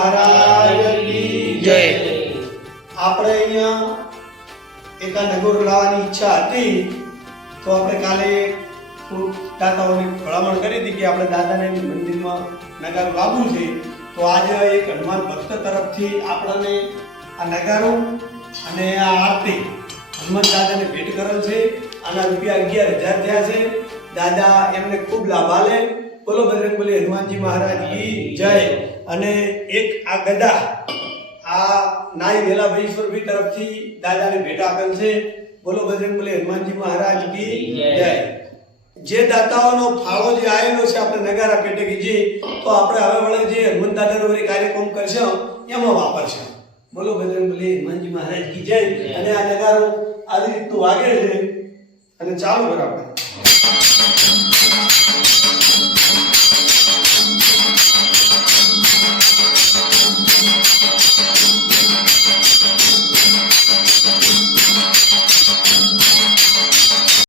મહારાજની જય। આપણે અહીંયા એક નગર લાવવાની ઈચ્છા હતી, તો આપણે કાલે ખૂબ દાદાઓને ભલામણ કરી હતી કે આપણે દાદાને મંદિરમાં નગારું લાવવું છે। તો આજે એક હનુમાન ભક્ત તરફથી આપણને આ નગારું અને આ આરતી હનુમાન દાદાને ભેટ કરેલ છે। આના રૂપિયા 11,000 થયા છે। દાદા એમને ખૂબ લાભ આલે। બોલો બજરંગબલી હનુમાનજી મહારાજ કી જય। અને એક આ ગદા આ નાઈ વેલાભાઈ તરફથી દાદાને ભેટ આપેલ છે। બોલો બજરંગબલી હનુમાનજી મહારાજ કી જય। જે દાતાઓનો ફાળો જે આવેલો છે આપણે નગારા પેટે કીજી, તો આપણે હવે વળે જે હનુમાન દાદાનો વળી કાર્યક્રમ કરશે એમાં વાપરશે। બોલો બજરંગબલી હનુમાનજી મહારાજ કી જય। અને આ નગારો આવી રીતનું વાગે છે અને ચાલુ કર આપણે।